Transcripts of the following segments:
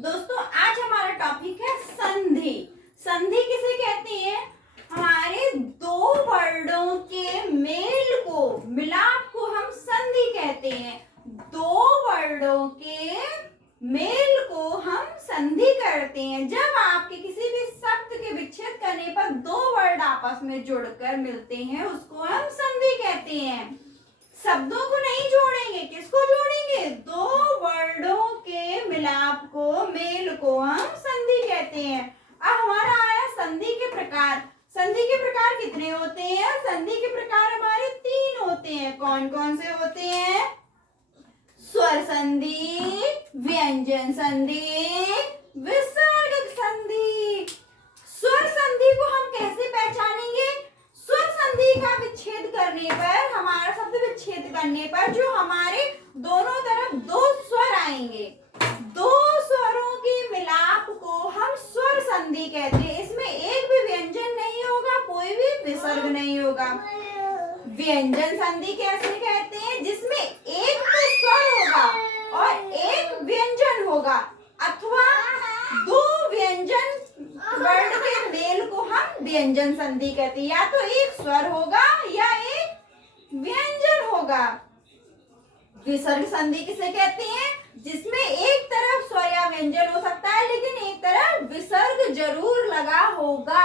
दोस्तों आज हमारा टॉपिक है संधि। संधि किसे कहते हैं? हमारे दो वर्डों के मेल को, मिलाप को हम संधि कहते हैं। दो वर्डों के मेल को हम संधि करते हैं। जब आपके किसी भी शब्द के विच्छेद करने पर दो वर्ड आपस में जुड़कर मिलते हैं, उसको हम संधि कहते हैं। शब्दों को नहीं जोड़ेंगे, किसको जोड़ेंगे? दो वर्डों के मिलाप को, मेल को हम संधि कहते हैं। अब हमारा आया संधि के प्रकार। संधि के प्रकार कितने होते हैं? संधि के प्रकार हमारे तीन होते हैं। कौन कौन से होते हैं? स्वर संधि, व्यंजन संधि, विसर्ग संधि। स्वर संधि को हम कैसे पहचानेंगे? स्वर संधि का विच्छेद करने पर, हमारा शब्द विच्छेद करने पर जो हमारे दोनों तरफ दो स्वर आएंगे, दो स्वरों के मिलाप को हम स्वर संधि कहते हैं। इसमें एक भी व्यंजन नहीं होगा, कोई भी विसर्ग नहीं होगा। व्यंजन संधि कैसे कहते हैं? जिसमें एक तो स्वर होगा और एक व्यंजन होगा, अथवा दो व्यंजन वर्ड के मेल को हम व्यंजन संधि कहते हैं। या तो एक स्वर होगा या एक व्यंजन होगा। विसर्ग संधि किसे कहते हैं? जिसमें एक तरफ स्वर या व्यंजन हो सकता है, लेकिन एक तरफ विसर्ग जरूर लगा होगा,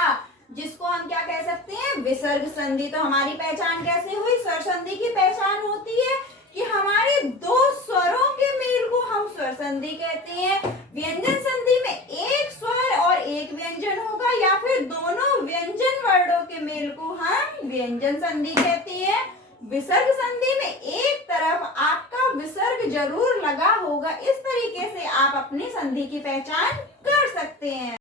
जिसको हम क्या कह सकते हैं? विसर्ग संधि। तो हमारी पहचान कैसे हुई? स्वर संधि की पहचान होती है कि हमारे दो स्वरों के मेल को हम स्वर संधि कहते हैं। व्यंजन संधि में एक स्वर और एक व्यंजन होगा, या फिर दोनों व्यंजन वर्डों के मेल को हम व्यंजन संधि कहते हैं। विसर्ग संधि में एक तरफ आपका विसर्ग जरूर लगा होगा। इस तरीके से आप अपनी संधि की पहचान कर सकते हैं।